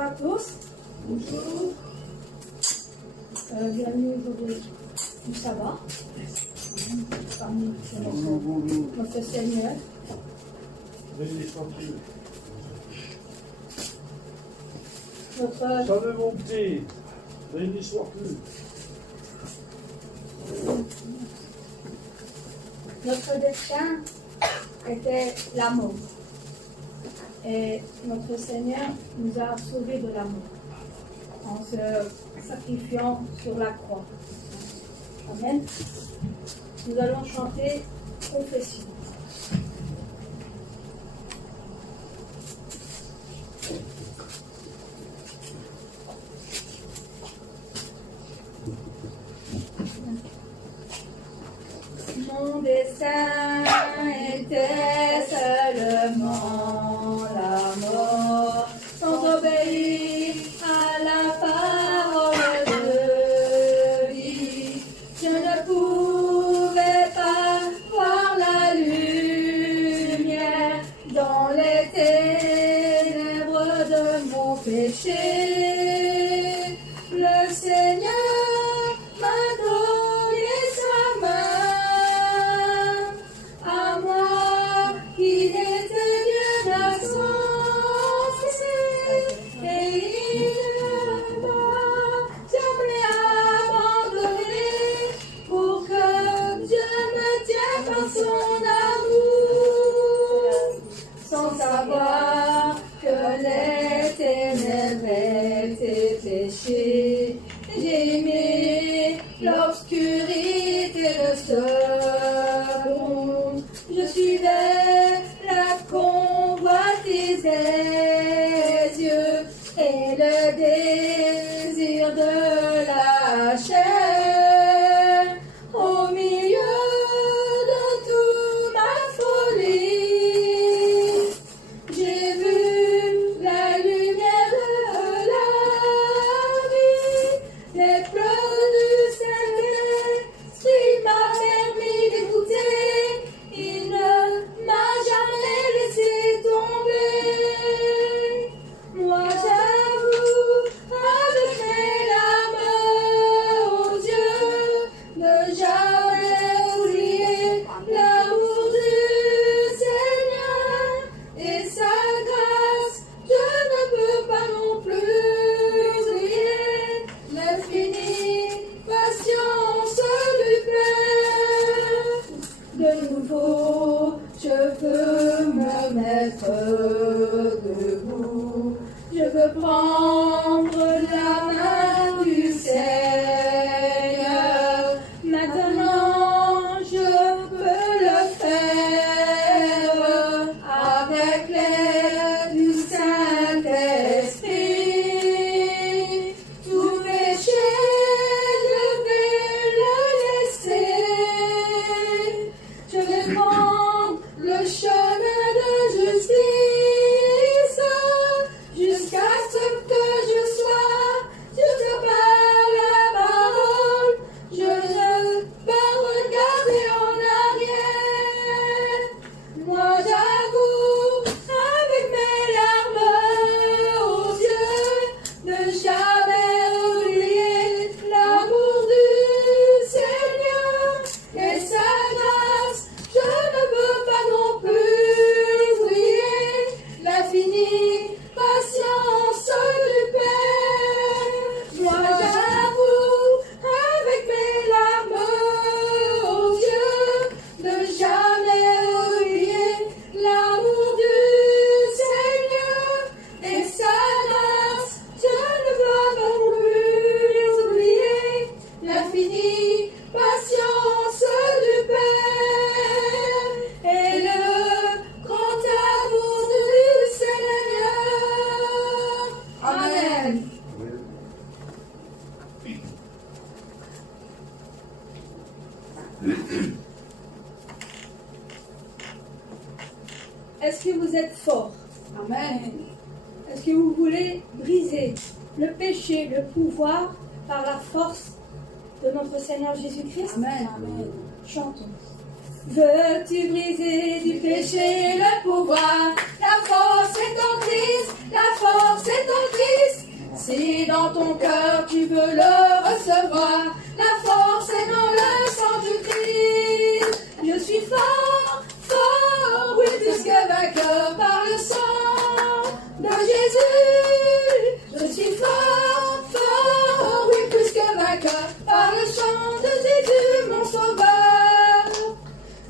à tous. Bonjour. Bienvenue aujourd'hui du sabbat. Parmi notre Seigneur. Salut mon petit, béni sois-tu. Notre destin était l'amour. Et notre Seigneur nous a sauvés de l'amour en se sacrifiant sur la croix. Amen. Nous allons chanter Confession. Mon dessein était seulement la mort, sans obéir à la parole de vie. Je ne pouvais pas voir la lumière dans les ténèbres de mon péché. Le Seigneur m'a donné sa main, à moi qui n'étais bien insensé, et il ne m'a jamais abandonné pour que je me tienne par son amour, sans savoir que les ténèbres étaient péchées. J'ai aimé l'obscurité de ce monde. Je suivais la convoitise des yeux et le désir de la chair. Au milieu de toute ma folie, j'ai vu la lumière de la vie. Les pleurs du Saint-Esprit m'a permis d'écouter. Il ne m'a jamais laissé tomber. Moi j'avoue avec mes larmes aux yeux ne jamais oublier l'amour du Seigneur et sa grâce. Je ne peux pas non plus oublier l'infinie patience du Père. De nouveau, je veux me mettre debout. Je veux prendre la main du Seigneur. Maintenant, je peux le faire avec l'aide du Saint-Esprit. Tout péché, je vais le laisser. Je vais prendre le chemin de justice jusqu'à ce que je sois juste par la parole. Je ne veux pas regarder en arrière. Moi j'avoue avec mes larmes aux yeux ne jamais oublier l'amour du Seigneur et sa grâce. Je ne veux pas non plus oublier l'infinie patience du Père. Moi j'avoue avec mes larmes aux yeux ne jamais oublier l'amour du Seigneur et sa grâce. Je ne veux pas non plus oublier l'infinie patience du Père et le grand amour du Seigneur. Amen. Est-ce que vous êtes fort? Amen. Est-ce que vous voulez briser le péché, le pouvoir par la force de notre Seigneur Jésus-Christ? Amen. Amen. Chantons. Veux-tu briser du péché le pouvoir? La force est en Christ, la force est en Christ. veut le recevoir. La force est dans le sang du Christ. Je suis fort, fort, oui, plus que vainqueur par le sang de Jésus. Je suis fort, fort, oui, plus que vainqueur par le sang de Jésus, mon sauveur.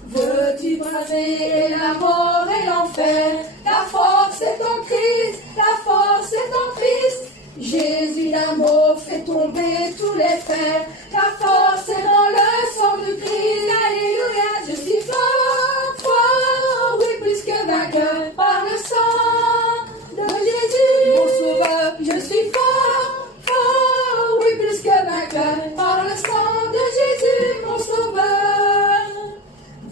Veux-tu braver la mort et l'enfer? La force est en Christ, la force est en Christ. Jésus d'amour fait tomber tous les fers. La force est dans le sang du Christ. Alléluia, je suis fort, fort, oui, plus que vainqueur par le sang de Jésus, mon sauveur. Je suis fort, fort, oui, plus que vainqueur par le sang de Jésus, mon sauveur.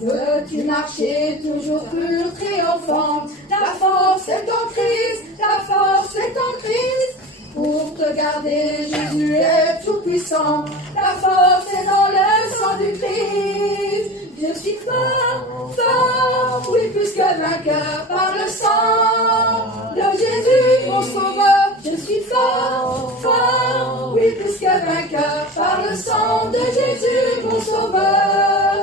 Veux-tu marcher toujours plus triomphante? La force est en Christ, la force est en Christ. Pour te garder, Jésus est tout puissant. La force est dans le sang du Christ. Je suis fort, fort, oui, plus que vainqueur par le sang de Jésus, mon sauveur. Je suis fort, fort, oui, plus que vainqueur par le sang de Jésus, mon sauveur.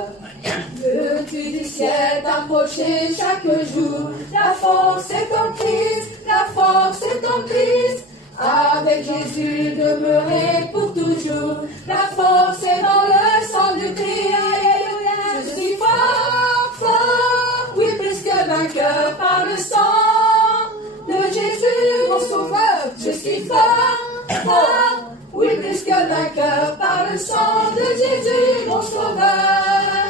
Veux-tu du ciel t'approcher chaque jour? La force est en Christ, la force est en Christ. Avec Jésus demeurer pour toujours. La force est dans le sang du Christ. Alléluia. Je suis fort, fort, oui, plus que vainqueur par le sang de Jésus, mon sauveur. Je suis fort, fort, oui, plus que vainqueur par le sang de Jésus, mon sauveur.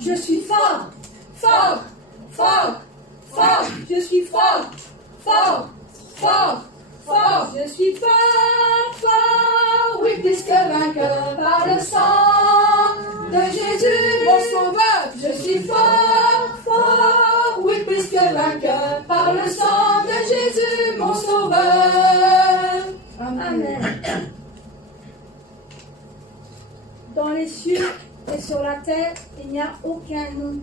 Je suis fort, fort, fort, fort. Je suis fort, fort, fort. Fort, je suis fort, fort, oui, plus que vainqueur par le sang de Jésus, mon sauveur. Je suis fort, fort, oui, plus que vainqueur par le sang de Jésus, mon sauveur. Amen. Dans les cieux et sur la terre, il n'y a aucun nom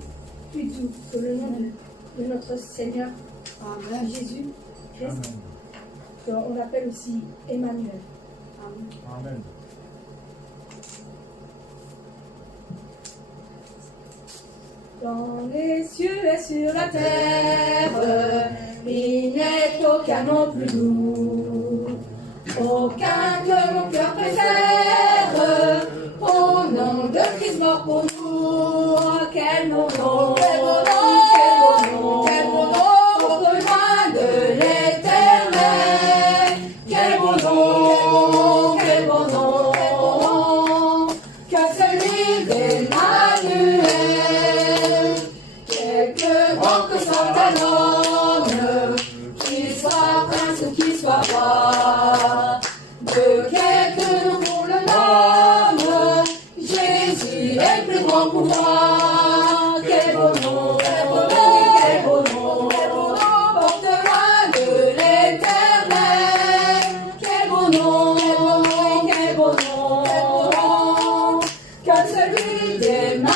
plus doux que le nom de notre Seigneur Jésus Christ. On l'appelle aussi Emmanuel. Amen. Dans les cieux et sur la terre, il n'est aucun nom plus doux, aucun que mon cœur préfère, au nom de Christ mort pour nous. Quel bon nom, quel bon nom, quel bon nom, quel bon nom, pour loin de l'éternel. Quel bon nom, quel bon nom, quel bon nom, que celui d'Emmanuel. Quelque grand que soit un homme, qu'il soit prince ou qu'il soit roi, de quelque nom qu'on le nomme, Jésus est plus grand pour moi. Quel beau nom, quel beau nom, quel beau nom, quel beau nom, porte loin de l'éternel. Quel beau nom, quel beau nom, quel beau nom, que celui d'Emmanuel.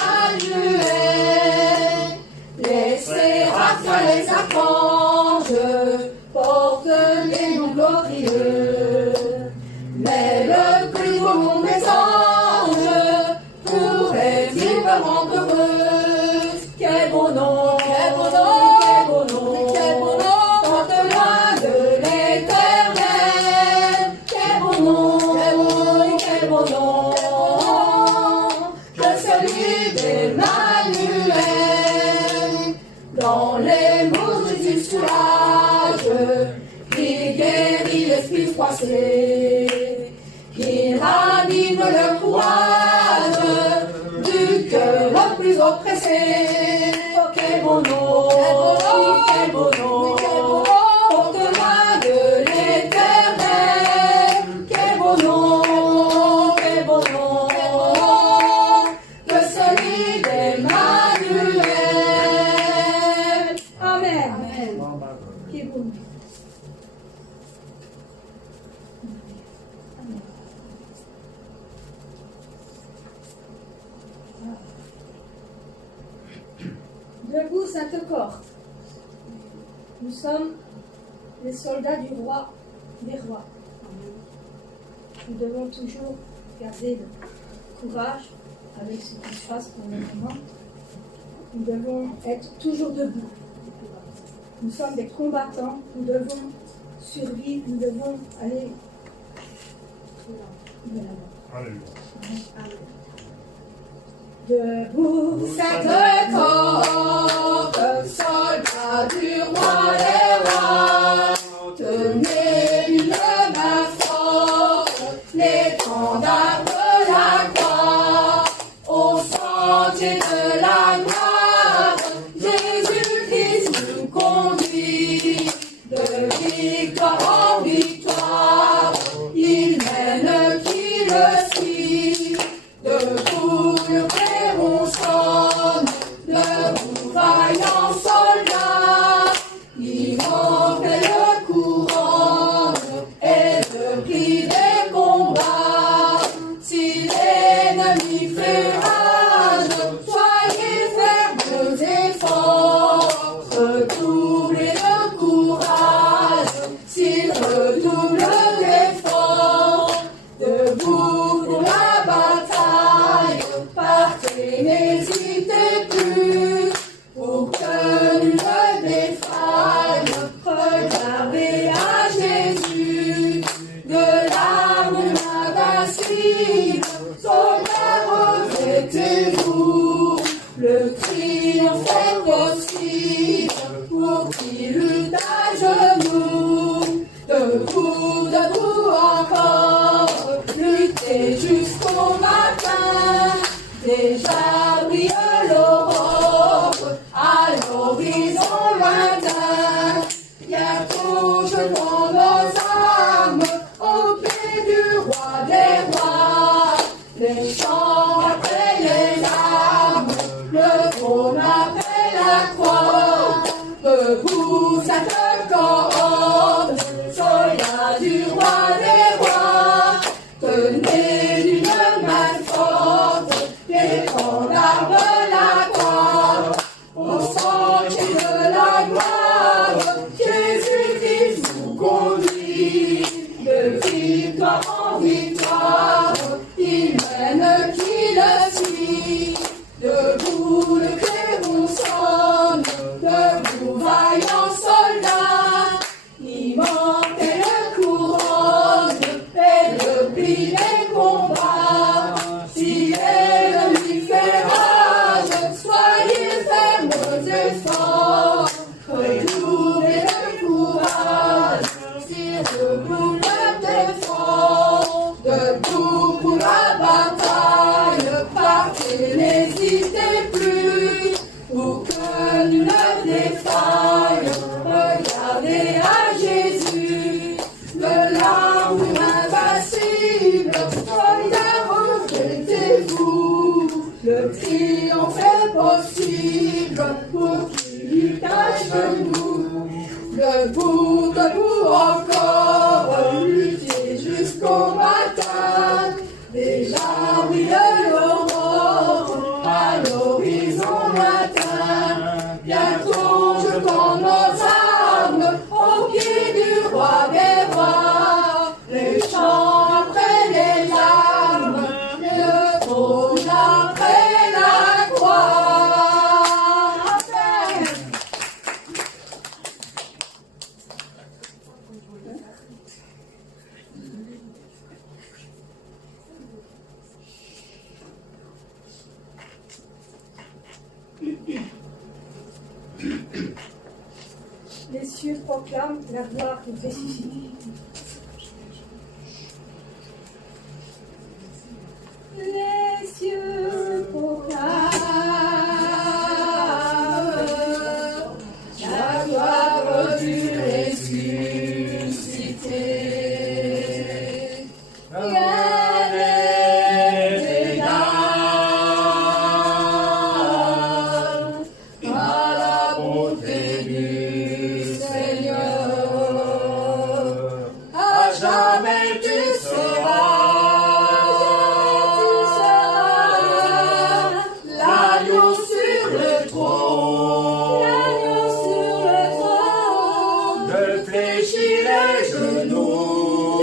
Les séraphins, les archanges portent les noms glorieux, mais le plus beau nom des anges pourrait-il me rendre heureux? Quel beau nom, quel beau nom, quel beau nom, quel beau nom, porte loin de l'éternel. Quel beau nom, quel beau nom, quel beau nom, que celui d'Emmanuel. Dans les mots Jésus soulage, il guérit l'esprit froissé, il ranime le courage du cœur le plus oppressé. Oh, quel beau nom, quel beau nom, porte loin de l'éternel. Quel beau nom, quel beau nom, que celui d'Emmanuel. Amen. Amen. Quel beau nom. Debout, Sainte-Corps. Nous sommes les soldats du roi des rois. Nous devons toujours garder le courage avec ce qui se passe pour le moment. Nous devons être toujours debout. Nous sommes des combattants, nous devons survivre, nous devons aller de l'avant. Debout, cette corde, soldats du roi des rois, tenez une main forte, l'étendard de la gloire, au sentier de la gloire, Jésus-Christ nous conduit, de victoire en victoire, il mène qui le suit, debout le clairon sonne, debout vaillant soldat, il manque le couronne et le prix des combats. Si l'ennemi fait rage, soyez fermes et forts, redoublez de courage, s'il redouble d'efforts, debout pour la bataille, partez, n'hésitez plus, pour que nul ne défaille, regardez à Jésus, de l'arme invincible, soldats revêtez-vous, le triomphe est possible, pour qui lutte à genoux, debout, debout encore, luttez jusqu'au matin, déjà brille l'aurore, à l'horizon lointain, bientôt jetons nos armes, au pied du roi des rois, les chants après les larmes, le trône après la croix, debout cette corde, soldats du roi des rois, tenez d'une main forte, l'étendard de la croix, au sentier de la gloire, Jésus-Christ nous conduit, de victoire en victoire, il mène qui le suit, debout le clairon sonne, debout vaillant soldat, il manquait le couronne et le prix des combats. Si l'ennemi fait rage, soyez fermes et forts, redoublez de courage, s'il redouble d'efforts, debout pour la bataille, partez, n'hésitez plus, pour que nul ne défaille, regardez à Jésus, de l'arme invincible, soldats revêtez-vous, le triomphe est possible, pour qui lutte à genoux, debout, debout encore, luttez jusqu'au matin, déjà brille l'aurore, à l'horizon lointain, bientôt jetons nos armes, au pied du roi des rois, les chants après les larmes, le trône après la croix. Amen. Les cieux proclament la gloire du ressuscité. Les cieux proclament la gloire du ressuscité. fléchis les genoux.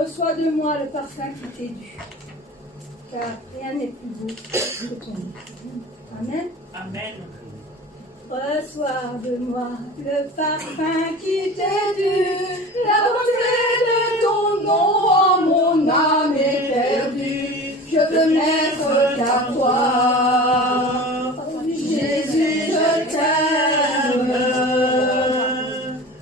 Reçois de moi le parfum qui t'est dû, car rien n'est plus beau que ton nom. Amen. Amen. Reçois de moi le parfum qui t'est dû, la beauté de ton nom en mon âme est perdue. Je veux n'être qu'à toi. Jésus, je t'aime.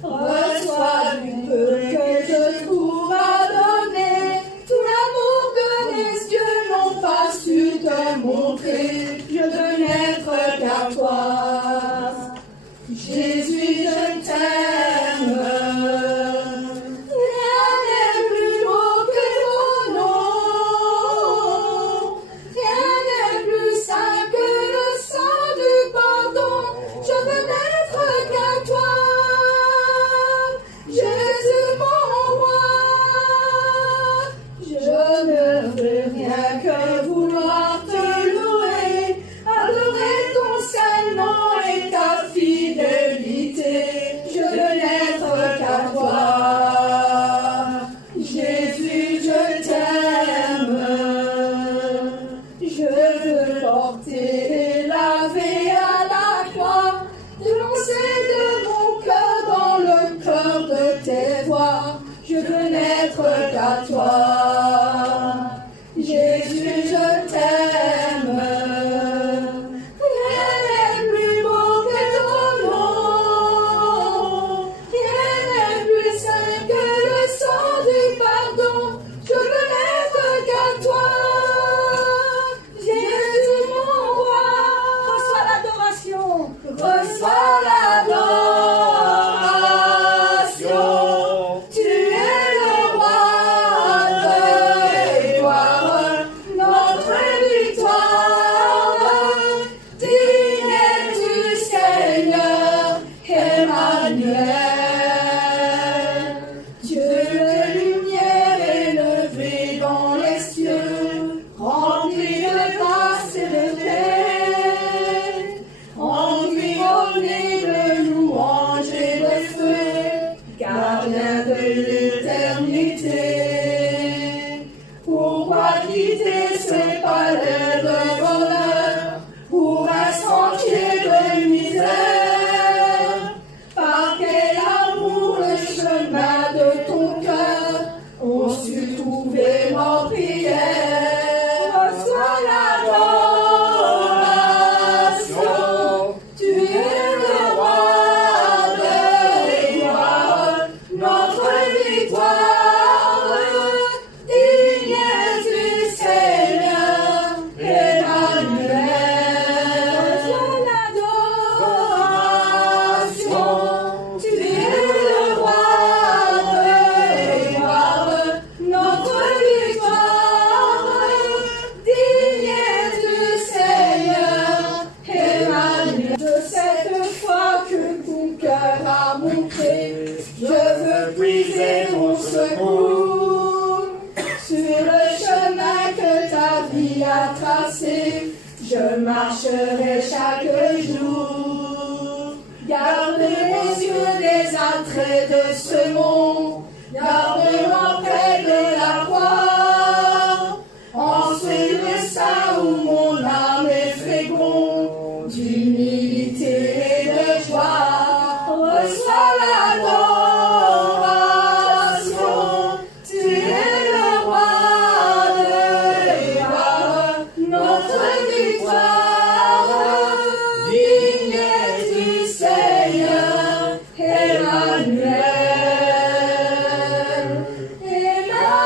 Reçois du peu que je trouve à donner, tout l'amour que les yeux n'ont pas su te montrer. Je veux n'être qu'à toi. Jésus, je t'aime. Rien n'est plus beau que ton nom. Rien n'est plus saint que le sang du pardon. Je veux n'être qu'à toi. Jésus, mon roi. Je ne veux rien que vouloir te louer, adorer ton saint nom et ta fidélité. Je veux n'être qu'à toi. Jésus, je t'aime. Je veux porter et laver à la croix, dénoncer de mon cœur dans le cœur de tes voix. Je veux n'être qu'à toi. Jésus, je t'aime. Rien n'est plus beau que ton nom. Rien n'est plus saint que le sang du pardon. Je veux n'être qu'à toi. Jésus, mon roi. Reçois l'adoration. Reçois l'adoration. Tu es le roi de gloire, notre victoire. Digne es-tu, Seigneur Emmanuel. Dieu de lumière élevé dans les cieux, rempli de grâce et de paix, environné de louanges et de feu, gardien de l'éternité. Pourquoi quitter ce palais de bonheur pour un sentier de misère? Par quel amour le chemin de ton cœur ont su trouver ma prière? Reçois l'adoration. Tu es le roi de gloire, notre victoire. Digne es-tu, Seigneur Emmanuel. Reçois l'adoration. Tu es le roi de gloire, notre victoire. Digne es-tu, Seigneur Emmanuel. De cette foi que ton cœur a montré, je veux puiser mon secours. Sur le chemin que ta vie a tracé, je marcherai chaque jour. Garde mes yeux des attraits de ce monde, garde-moi près de la croix. En ce sein où mon âme est féconde, d'humilité et de joie. Reçois l'adoration. Tu es le roi de gloire, notre victoire. Digne es-tu, Seigneur Emmanuel. Emmanuel.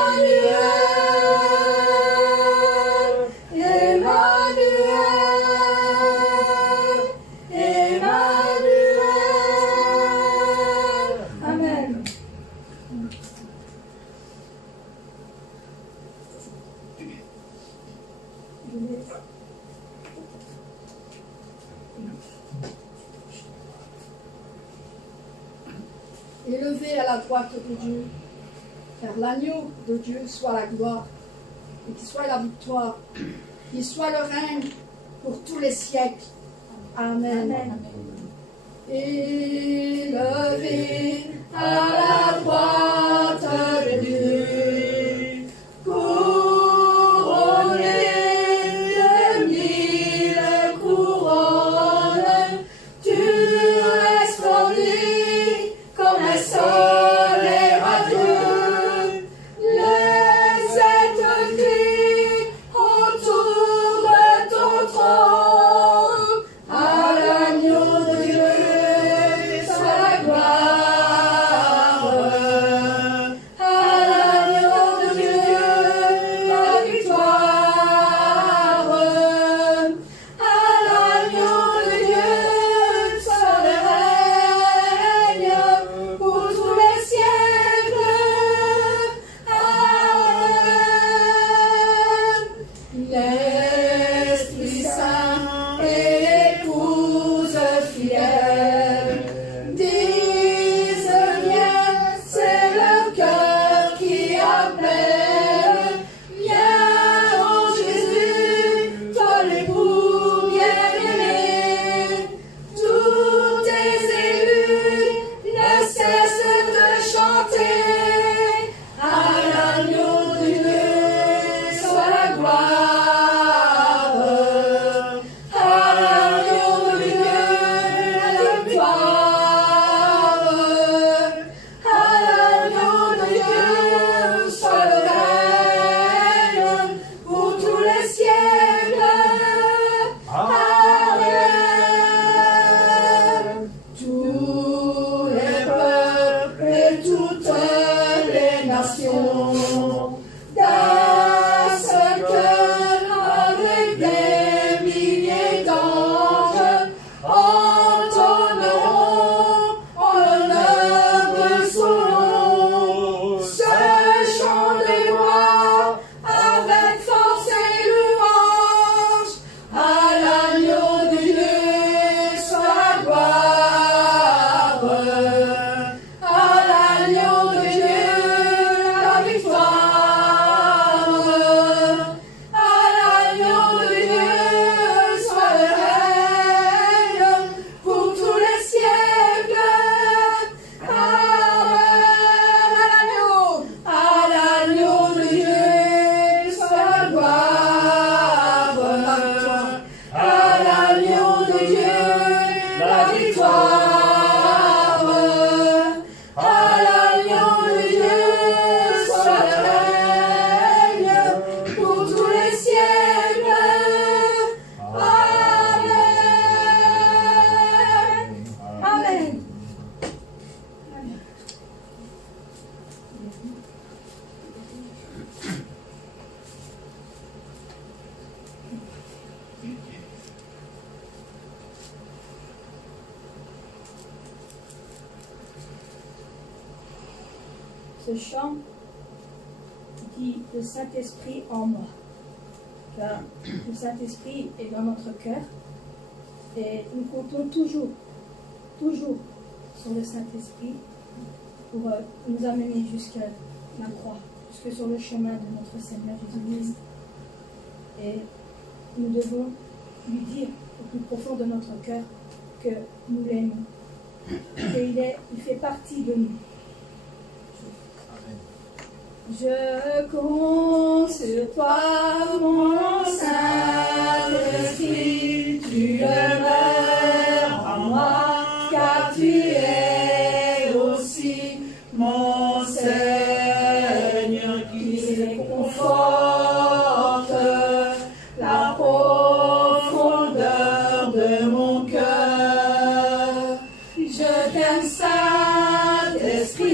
Emmanuel. Emmanuel. Amen. Élevé à la droite de Dieu, car l'agneau de Dieu soit la gloire, et qu'il soit la victoire, qu'il soit le règne pour tous les siècles. Amen. Amen. Élevé à la droite de Dieu, Ce chant dit le Saint-Esprit en moi. Car le Saint-Esprit est dans notre cœur et nous comptons toujours sur le Saint-Esprit pour nous amener jusqu'à la croix, jusque sur le chemin de notre Seigneur Jésus-Christ. Et nous devons lui dire au plus profond de notre cœur que nous l'aimons, qu'il fait partie de nous. Je compte sur toi, mon Saint-Esprit, tu demeures en moi, car tu es aussi mon Seigneur qui réconforte la profondeur de mon cœur. Je t'aime, Saint-Esprit,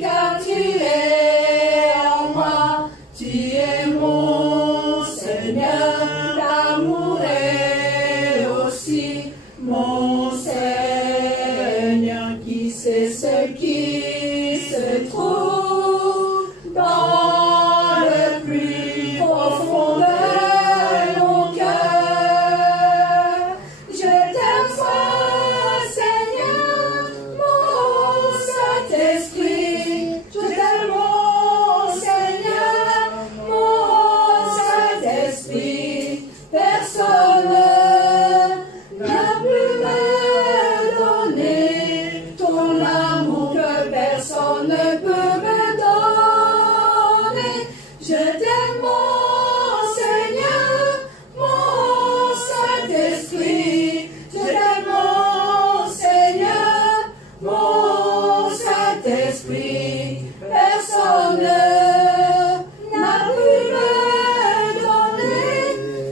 car tu es en moi, tu es mon Seigneur, l'amour est aussi mon Seigneur qui sait ce qui se trouve dans le plus profond de mon cœur. Je t'aime, Seigneur, mon Saint-Esprit. Je t'aime, mon Seigneur, mon Saint-Esprit. Personne n'a pu me donner ton amour que personne ne peut me donner. Je t'aime, mon Seigneur, mon Saint-Esprit. Je t'aime, mon Seigneur, mon Saint-Esprit. Personne n'a pu me donner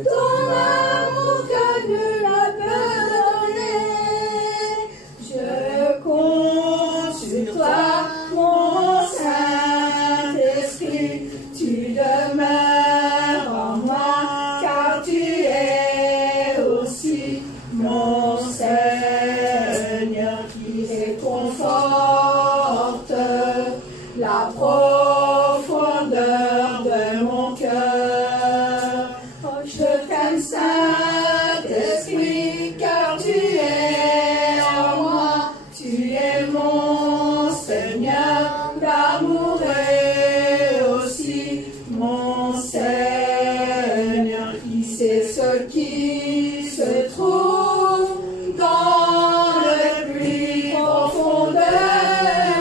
ton amour que nul ne peut donner. Je compte sur toi, mon Saint-Esprit. Tu demeures en moi, car tu es aussi mon Seigneur qui réconforte la profondeur de mon cœur. Oh, je t'aime, Saint-Esprit, car tu es en moi, tu es mon Seigneur, l'amour est aussi mon Seigneur qui sait ce qui se trouve dans le plus profond de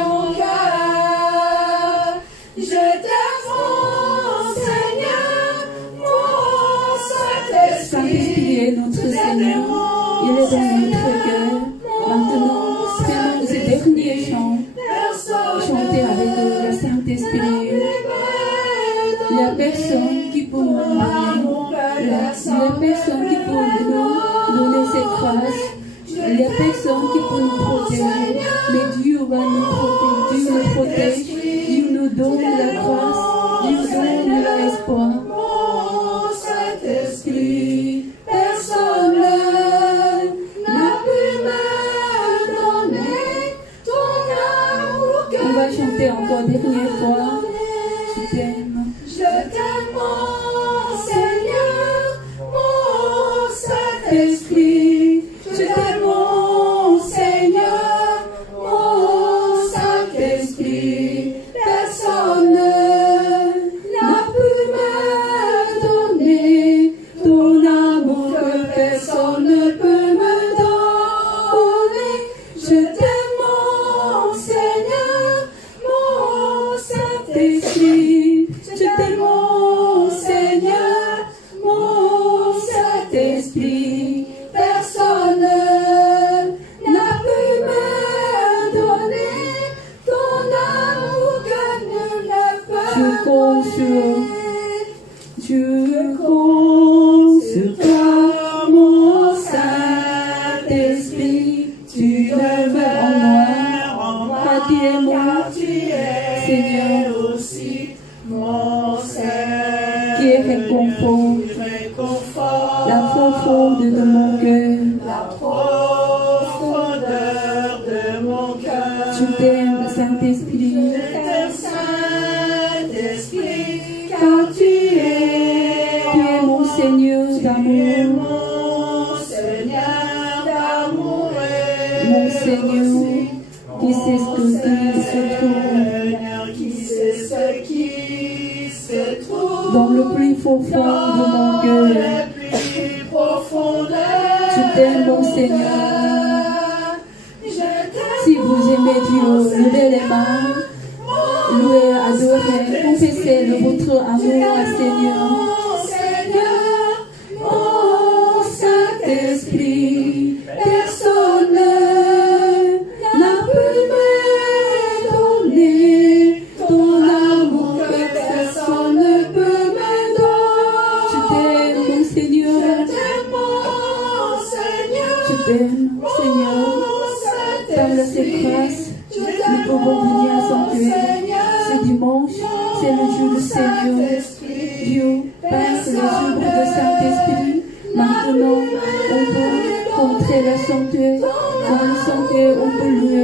mon cœur. Je t'aime, mon Seigneur, mon Saint-Esprit. Saint-Esprit est notre Seigneur, il est dans notre cœur. Maintenant, prenons ces derniers chants, chanter avec le Saint-Esprit. Il n'y a personne qui peut nous donner, il n'y a personne qui peut nous donner cette grâce. Il n'y a personne qui peut nous protéger, mais Dieu va nous protéger, Dieu nous protège, Dieu nous donne la grâce, Dieu nous donne l'espoir. Mon Saint-Esprit, personne n'a pu me donner ton amour que On va chanter encore une dernière fois. Je t'aime. je t'aime, mon Seigneur, mon Saint-Esprit. Je t'aime, mon Seigneur, mon Saint-Esprit. Personne n'a pu me donner ton amour que personne ne peut me donner. Je t'aime, mon Seigneur, mon Saint-Esprit. Je t'aime, mon Seigneur, mon Saint-Esprit. Personne n'a pu me donner ton amour que nul ne peut Je compte donner. Je compte sur toi, mon Saint-Esprit. Tu demeures en moi, car tu es mon Seigneur aussi mon Seigneur qui réconforte la profondeur de mon cœur. la profondeur de mon cœur. Je t'aime, Saint-Esprit. Je t'aime, Seigneur, qui sait ce qui se trouve dans le plus profond de mon cœur. Je t'aime, mon Seigneur. Si vous aimez Dieu, levez les mains, louez, adorez, confessez de votre amour à Seigneur. Oh Saint-Esprit, personne n'a pu me donner ton amour que personne ne peut me donner. Je t'aime, mon Seigneur. Je t'aime, Seigneur. Par la grâce, nous pouvons venir à son cœur. Ce dimanche, c'est le jour du Seigneur. Dieu, Père, c'est le jour du Saint-Esprit. Maintenant, on peut rentrer le sanctuaire. Dans le sanctuaire, on peut louer.